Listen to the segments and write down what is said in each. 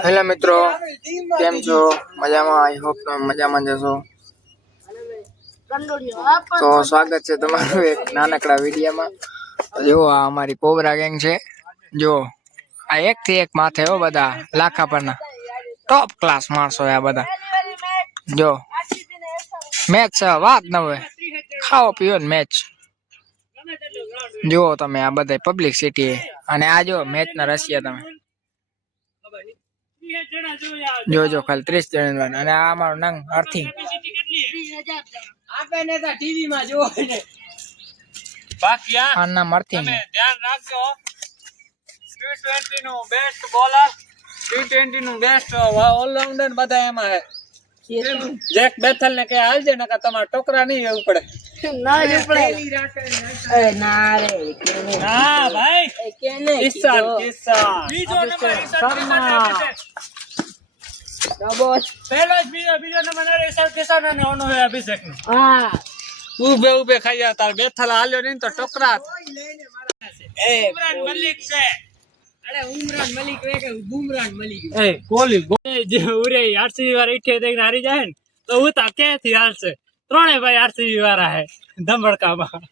Hello મિત્રો, કેમ છો? મજામાં? આઈ હોપ તમે મજામાં જશો. તો સ્વાગત છે તમારું એક નાનકડા વિડીયોમાં. જો આ અમારી કોબરા ગેંગ છે. જો આ એક થી એક માથે હો બધા લાખા પરના ટોપ ક્લાસ માણસો આ બધા. જો મેચ વાત ન હોય, ખાઓ પીઓ ને મેચ જુઓ તમે. આ બધા પબ્લિક સિટી અને આ જો મેચ ના રશિયા તમે જોજો ખાલી 30 જણ. અને આ અમારું નંગ અર્થિંગ આ નામ અર્થિંગ. ધ્યાન રાખજો, T20 નું બેસ્ટ બોલર, T20 નું બેસ્ટ ઓલરાઉન્ડર બધા એમાં હે. જેક બેથલ ને કે હાલજે નકા તમારા ટોકરા નહીં એવું પડે. ના જ પડે. એ ના રે હા ભાઈ, કેને કિસાન બીજો નંબર શર્મા. બોસ. પહેલો જ બીજો નંબર ઈશાન કિસાન અને ઓનો હે અભિષેક નો. હા ઉભે ખાઈ તાર બેથલ હાલ્યો નહીં તો ટોકરા. ઉમરાન મલિક છે. અરે ઉમરાન મલિક વે કે બુમરાન મલિક. એ કોહલી જે ઉરે આરસીબી વાળા 78 હારી જાય ને તો ઉતા ક્યાંથી હાલશે? ત્રણે ભાઈ આરસીબી વાળા હે ધમડકામાં.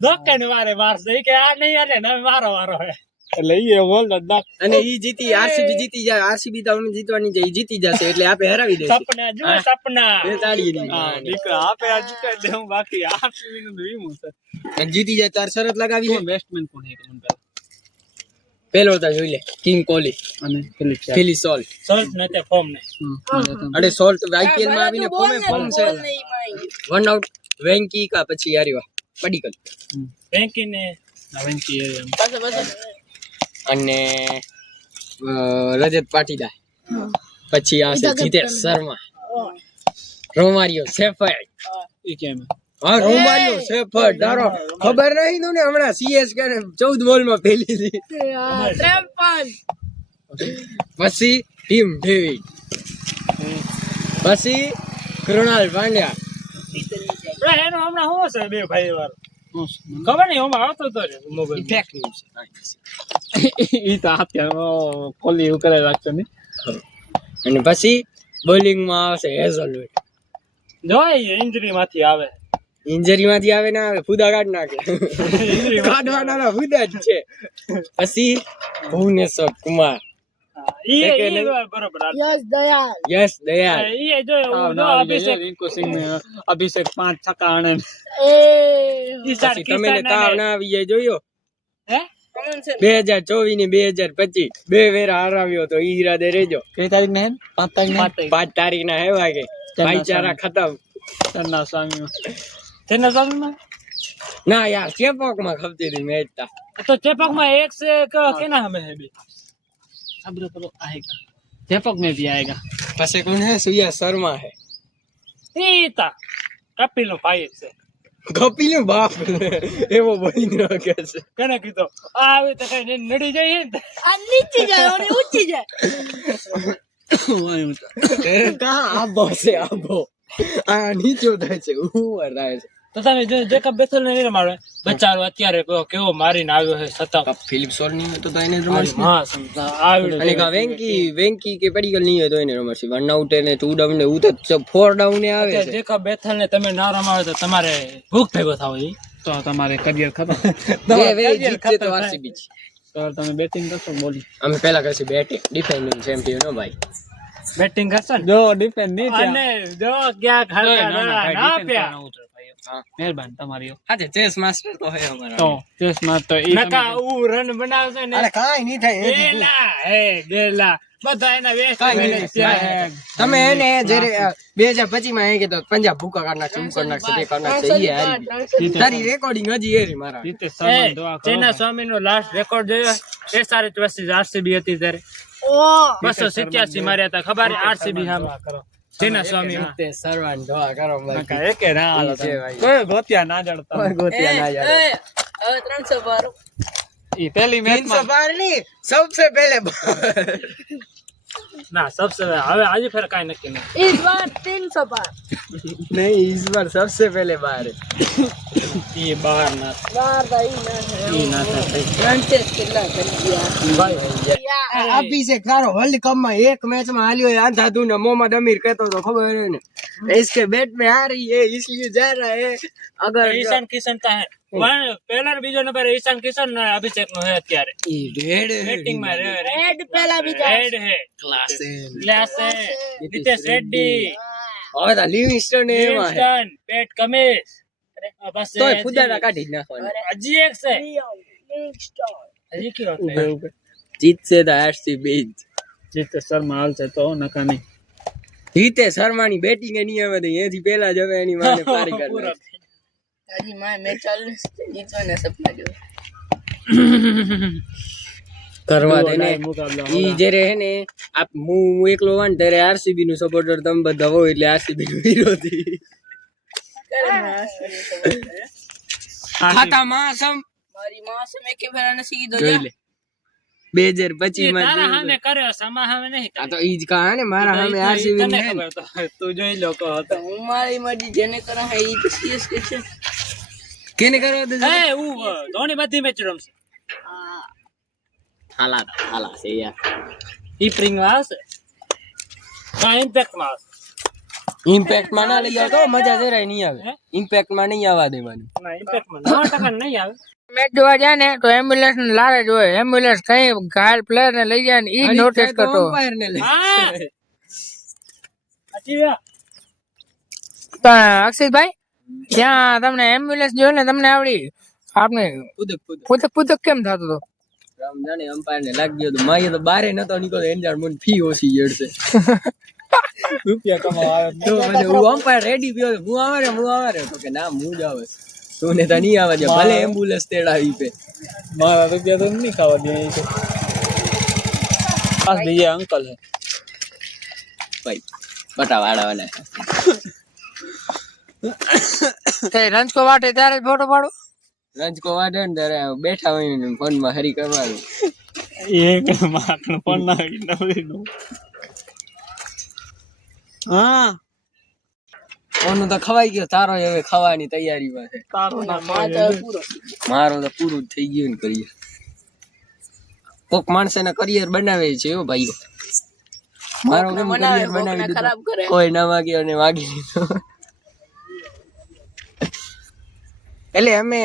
દોકન વારે મારશે કે આ નહીં હાલે ને મારો વારો હે એટલે ઈ બોલ દા. અને ઈ જીતી, આરસીબી જીતી જાય. આરસીબી તો જીતવાની છે, ઈ જીતી જશે એટલે આપે હરાવી દેશું. સપના જો સપના એ તાળી ની. હા દીકરા આપે આ જીતાઈ દેવું, બાકી આરસીબી નું વીમું છે. જીતી જાય તાર શરત લગાવી છે. બેસ્ટમેન કોણ હે કે મને પેલો તા જોઈ લે, કિંગ કોહલી અને ફિલી સોલ્ટ. સોલ્ટ નતે ફોર્મ ને અરે સોલ્ટ આઈપીએલ માં આવીને ફોર્મ છે. વન આઉટ વેંકી કા પછી આર્યો પડીકલ બેંકી ને વેંકી અને રજત પાટીદાર. પછી આવશે જીતેશ શર્મા, રોમારિયો સેફર્ડ. ઈ કેમ હા રોમારિયો સેફર્ડ તારો ખબર નહીં તું ને હમણાં સીએસકે ને 14 બોલ માં ફેલી હતી. 53. પછી ટીમ ડેવિડ, પછી કૃણાલ પાંડ્યા. એનો હમણાં શું છે બે ભાઈ વાળો ખબર નહીં. હમણાં આવતો તો મોબાઈલ ફેક ન્યૂઝ. ઈ તો અત્યારે કોલી એવું કરે લાગતો નહીં. અને પછી બોલિંગ માં આવશે હેઝલવુડ. જો ઇન્જરી માંથી આવે, ઇન્જરી માંથી આવે ના આવે ફુદા કાઢ નાખે. કાઢવાના ફુદા જ છે. પછી ભુવનેશ્વર કુમાર, ઈ બરોબર યશ દયાલ. ઈ જો અભિષેક રિંકુ સિંહ અભિષેક 5 છક્કા આણે. પછી તમે તાવ ના આવી જાય જોયો હે 2024 ની 2025 બે વેરા હરાવ્યો તો ઈ ઈરાદે રહેજો. કઈ તારીખ ને 5 તારીખ ને 5 તારીખ ના હે વાગે ભાઈચારા ખતમ. ચન્ના સ્વામી માં ના યાર ચેપોક માં ખપતી હતી મેચ તા. તો ચેપક માં એક से एक केना हमें है भी अब तो आएगा चेपक में भी आएगा. પછી કોણ હે? સુયા શર્મા હે. ઈતા કપિલ નો ભાઈ છે. કપિલ નો બાપ એવો બોલિંગ રાખે છે. કેને કીધો આવે તો કઈ નડી જાય ને આ નીચે જાય અને ઊંચી જાય. કા આબો છે આબો. આ નીચો થાય છે ઉપર થાય છે. તો તમે જો જેકબ બેથલ ને નહીં રમાડે બચારો અત્યારે કેવો મારીને આવ્યો છે સતત. ફિલિપ સોલ ની તો એને રમાડશે. હા સમજા આવ્યો. અને કા વેંકી કે પડીકલ નહીં તો એને રમાડશે. 1 આઉટ ને 2 ડાઉન ને ઉત 4 ડાઉન ને આવે છે. જેકબ બેથલ ને તમે ના રમાડો તો તમારે ભૂખ ભેગો થાવ ઈ તો તમારે કરિયર ખતમ. બે જીતશે તો આરસીબી છે. તો તમે બેટિંગ કરશો બોલી? અમે પહેલા કરશું બેટિંગ, ડિફેન્ડિંગ ચેમ્પિયન હો ભાઈ. બેટિંગ કરશો જો ડિફેન્ડ નીચે અને જો ક્યાં ખાતા ના આપ્યા. મહેરબાન તમારી. હા ચેસ માસ્ટર તો હે અમારા. તો ચેસ માં તો ઈ નકા ઊ રન બનાવશે ને. અરે કાઈ નહીં થાય. એલા હે ગેલા બધા એના વેસ્ટ તમે એને જ્યારે 2025 માં એ કીધો પંજાબ ભૂકા કાઢ નાખશે, ઉકળ નાખશે, તે કાઢ નાખશે. ઈ હારી તારી રેકોર્ડિંગ હજી એરી મારા. ચેના સ્વામી નો લાસ્ટ રેકોર્ડ જોયો SRH versus RCB હતી ત્યારે 287 માર્યા હતા. ખબર RCB સામે ચેના સ્વામી તે સર્વાન દોઆ કરો ભાઈ. એકે ના હાલો કોઈ ગોતિયા ના જડતા. કોઈ ગોતિયા ના યાર. હવે 312. ઈ પહેલી મેચ માં 312 ની સૌથી પહેલે ना सबसे હવે આજે ફેર કાઈ નક્કી નહીં इस बार 300 पार नहीं इस बार सबसे पहले बाहर है એ બહાર ના बार भाई ना ઈ ના થાય फ्रंटेज कितना कर दिया ભાઈ अभिषेक सारो वर्ल्ड कप में एक मैच में हालियो अंधाधुन ने मोहम्मद अमीर कहतो तो खबर है ने इसके बैट में आ रही है इसलिए जा रहा है अगर ઈશાન કિશન કા હે પહેલા બીજો નંબર ઈશાન કિશન ને અભિષેક નો હે અત્યારે रेड બેટિંગ માં हेड पहला भी जा રેડ હે क्लास ક્લાસ હે નિતેશ રેડ્ડી હવે તો लिविंगस्टन ने एवा है લિવિંગસ્ટન પેટ કમિન્સ બસ तो फुदारा काढी नाखवाना હજી એક છે હજી કયો जीत से तो आरसीबी જીતે શર્મા હાલ છે તો નકા નહીં जीते शर्मा ની બેટિંગ એ નહીં આવે તો એથી પહેલા જ હવે એની માને પારી કરી अजी मैं 40 जीतवाना सपना जो કરવા દે ને મુકાબલા ઈ જ્યારે હે ને આપ હું એકલો વાન ત્યારે આરસીબી નું સપોર્ટર તમે બધા હોય એટલે આરસીબી નું વિરોધી ખાતા માસમ મારી માં સે મેં કે ભરાને સીધી દો જોઈ લે 2025 માં તારા સામે કર્યો સમા સામે નહીં આ તો ઈ જ કહા ને મારા સામે આરસીબી તને ને ખબર તો તું જોઈ લો કહો તો હું મારી મરજી જેને કરા હે ઈ તો સીએસ કે છે કેને કરવા દે એ હું ધોની બધી મેચ રમશે હાલા છે યાર ટીપરિંગ માં આવશે કા ઇમ્પેક્ટ માં આવશે ઇમ્પેક્ટ માં ના લઈ આવતો મજા જરાય નહીં આવે ઇમ્પેક્ટ માં નહીં આવવા દેવાનું ના ઇમ્પેક્ટ માં 9% નહીં આવે મેચ જોવા જાય ને તો એમ્બ્યુલન્સ ને લારે જ હોય એમ્બ્યુલન્સ કઈ ઘાયલ પ્લેયર ને લઈ જાય ને ઈ નોટિસ કરતો હા અચીવ્યા તો અક્ષિતભાઈ ત્યાં તમને એમ્બ્યુલન્સ જોઈ ને તમને આવડી આપને પૂતક કેમ થતો હતો રમજાને અમ્પાયર ને લાગી ગયો તો માય તો બારે નતો નીકળ્યો એન્જર મને ફી ઓછી જડશે રૂપિયા કમાવા આવે તો મને હું અમ્પાયર રેડી પીયો હું આવે તો કે ના હું જ આવે તું ને તો નહીં આવે છે ભલે એમ્બ્યુલન્સ તેડાવી પે મારા રૂપિયા તો નહીં ખાવા દે છે પાસ દઈએ અંકલ હે ભાઈ બટા વાળાવાના તે રંજકો વાટે ત્યારે જ ફોટો પાડો રંજકો વાટે ને ત્યારે બેઠા હોય ને ફોન માં હરી કરવાનું એક માખણ પણ ના નવી નો હા ઓનું તો ખવાઈ ગયો તારો હવે ખાવાની તૈયારીમાં છે તારો ના પૂરો મારો તો પૂરું જ થઈ ગયું ને કરિયર કોક માણસે ને કરિયર બનાવે છે હો ભાઈઓ મારો કેમ કરિયર બનાવી દીધું ખરાબ કરે કોઈ ના વાગ્યો અને વાગી લીધો એટલે અમે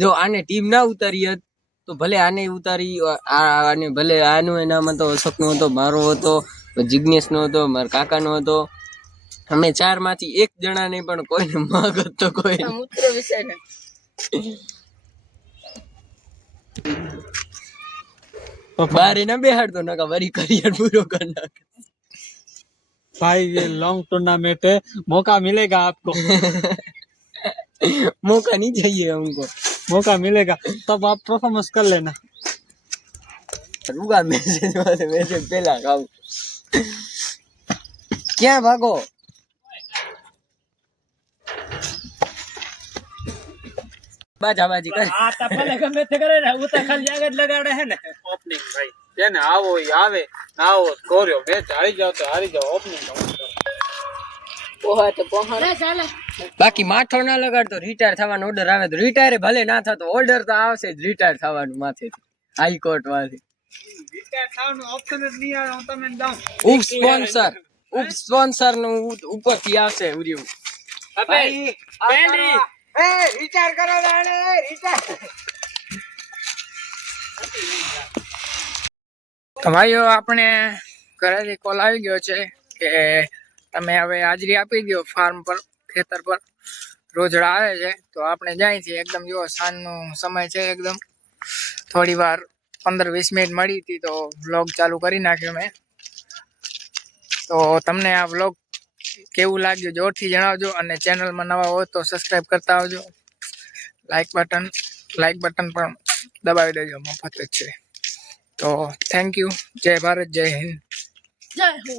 જો આને ટીમ ના ઉતારી હોત તો ભલે આને ઉતારી આને ભલે આનું એનામ હતો અશોકનો હતો મારો હતો જિગ્નેશ નો હતો મારા કાકા નો હતો અમે ચાર માંથી એક જણા ને પણ કોઈને માગત તો કોઈ મૂત્ર વિશે ને બારે ના બેહાડતો નકા વરી કરિયર પૂરો કર નાખ भाई ये लॉन्ग टूर्नामेंट है मौका मिलेगा आपको मौका नहीं चाहिए हमको मौका मिलेगा तब आप परफॉर्मेंस कर लेना रुका मैसेज वाले मैसेज पहला खाओ क्या भागो बाजी कर આ તો ભલે ગમે તે કરે ને હું તો ખાલી આગળ લગાડે હે ને ઓપનિંગ ભાઈ તેને આવો ઈ આવે આવો કોર્યો મેચ હારી જાવ તો હારી જાવ ઓપનિંગ પોહા તો પોહા ચાલે બાકી માથો ના લગાડતો રિટાયર થવાનો ઓર્ડર આવે તો રિટાયર ભલે ના થતો ઓર્ડર તો આવશે જ રિટાયર થવાનું માથેથી હાઈકોર્ટ માંથી વિકેટ ખાવાનું ઓપ્શન જ નહીં આવે હું તમને દઉં ઉપ સ્પોન્સર નું ઉપરથી આવશે ઉર્યું ભાઈ પેલી એ રિટાયર કરો દાણે રિટાયર તો ભાઈઓ આપણે ઘરેથી કોલ આવી ગયો છે કે તમે હવે હાજરી આપી દો ફાર્મ પર ખેતર પર રોજડા આવે છે તો આપણે જાય છે એકદમ જો સાંજનો સમય છે એકદમ થોડી વાર 15-20 મિનિટ મળી હતી તો વ્લોગ ચાલુ કરી નાખ્યો મેં તો તમને આ વ્લોગ કેવું લાગ્યું જોરથી જણાવજો અને ચેનલમાં નવા હો તો સબસ્ક્રાઇબ કરતા આવજો લાઈક બટન પણ દબાવી દેજો મફત જ છે તો થેન્ક યુ જય ભારત જય હિન્દ જય હો